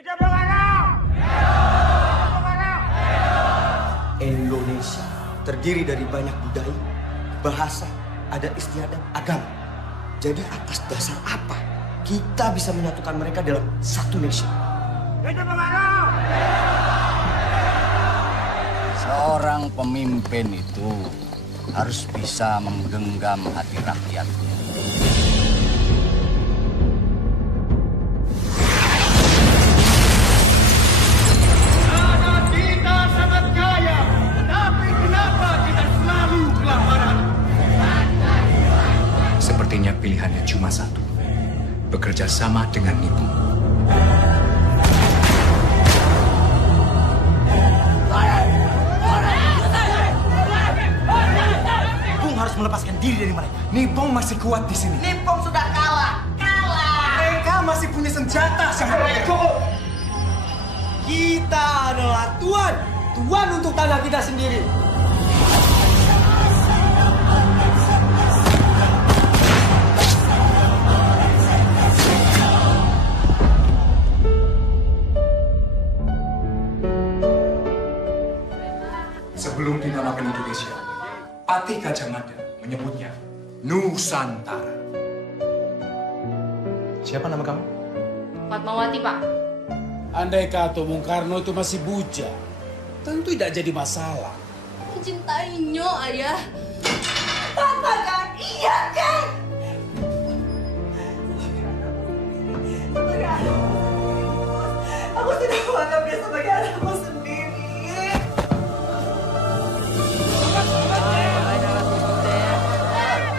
Hidup Bung Karno! Hidup Bung Karno! Indonesia terdiri dari banyak budaya, bahasa, adat istiadat, agama. Jadi atas dasar apa kita bisa menyatukan mereka dalam satu nation? Hidup Bung Karno! Seorang pemimpin itu harus bisa menggenggam hati rakyatnya. Karena kita sangat kaya, tapi kenapa kita selalu kelaparan? Sepertinya pilihannya cuma satu. Bekerja sama dengan Nippon. Bung harus melepaskan diri dari mereka. Nippon masih kuat di sini. Nippon sudah kalah. Mereka masih punya senjata. Kita adalah tuan. Tuan untuk tanah kita sendiri. Sebelum dinamakan Indonesia, Patih Gajah Mada menyebutnya Nusantara. Siapa nama kamu? Fatmawati, Pak. Andai kata Bung Karno itu masih bujang, tentu tidak jadi masalah. Mencintainya, Ayah. Katakan iya kan? Aku sudah menganggap dia sebagai anakku sendiri.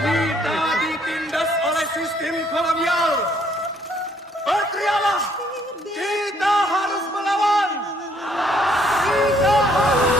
Kita ditindas oleh sistem kolonial. Berterialah! Kita harus melawan! Kita harus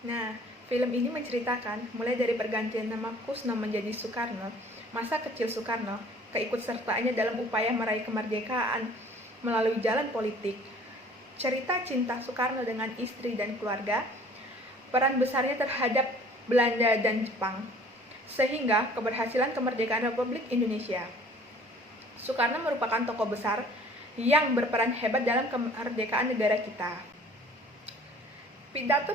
Nah, film ini menceritakan mulai dari pergantian nama Kusno menjadi Soekarno, masa kecil Soekarno, keikutsertaannya dalam upaya meraih kemerdekaan melalui jalan politik, cerita cinta Soekarno dengan istri dan keluarga, peran besarnya terhadap Belanda dan Jepang, sehingga keberhasilan kemerdekaan Republik Indonesia. Soekarno merupakan tokoh besar yang berperan hebat dalam kemerdekaan negara kita. Pidato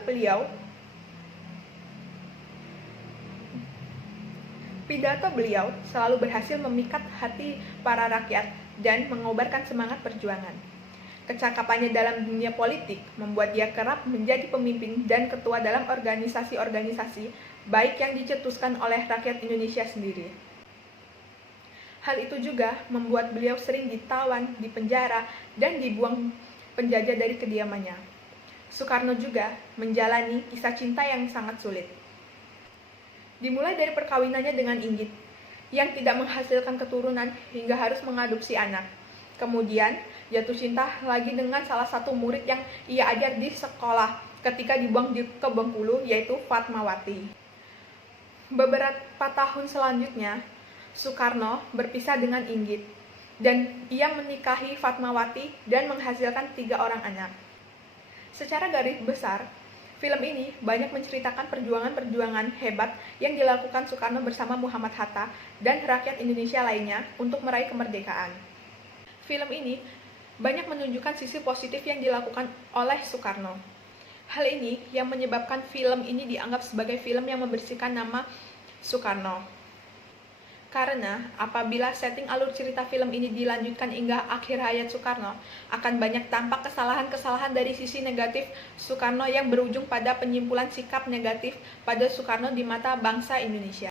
beliau selalu berhasil memikat hati para rakyat dan mengobarkan semangat perjuangan. Kecakapannya dalam dunia politik membuat dia kerap menjadi pemimpin dan ketua dalam organisasi-organisasi baik yang dicetuskan oleh rakyat Indonesia sendiri. Hal itu juga membuat beliau sering ditawan, dipenjara, dan dibuang penjajah dari kediamannya. Soekarno juga menjalani kisah cinta yang sangat sulit. Dimulai dari perkawinannya dengan Inggit, yang tidak menghasilkan keturunan hingga harus mengadopsi anak. Kemudian, jatuh cinta lagi dengan salah satu murid yang ia ajar di sekolah ketika dibuang ke Bengkulu, yaitu Fatmawati. Beberapa tahun selanjutnya, Soekarno berpisah dengan Inggit, dan ia menikahi Fatmawati dan menghasilkan 3 orang anak. Secara garis besar, film ini banyak menceritakan perjuangan-perjuangan hebat yang dilakukan Soekarno bersama Muhammad Hatta dan rakyat Indonesia lainnya untuk meraih kemerdekaan. Film ini banyak menunjukkan sisi positif yang dilakukan oleh Soekarno. Hal ini yang menyebabkan film ini dianggap sebagai film yang membersihkan nama Soekarno. Karena apabila setting alur cerita film ini dilanjutkan hingga akhir hayat Soekarno, akan banyak tampak kesalahan-kesalahan dari sisi negatif Soekarno yang berujung pada penyimpulan sikap negatif pada Soekarno di mata bangsa Indonesia.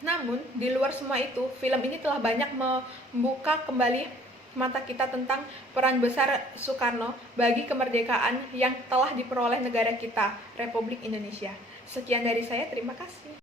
Namun, di luar semua itu, film ini telah banyak membuka kembali mata kita tentang peran besar Soekarno bagi kemerdekaan yang telah diperoleh negara kita, Republik Indonesia. Sekian dari saya, terima kasih.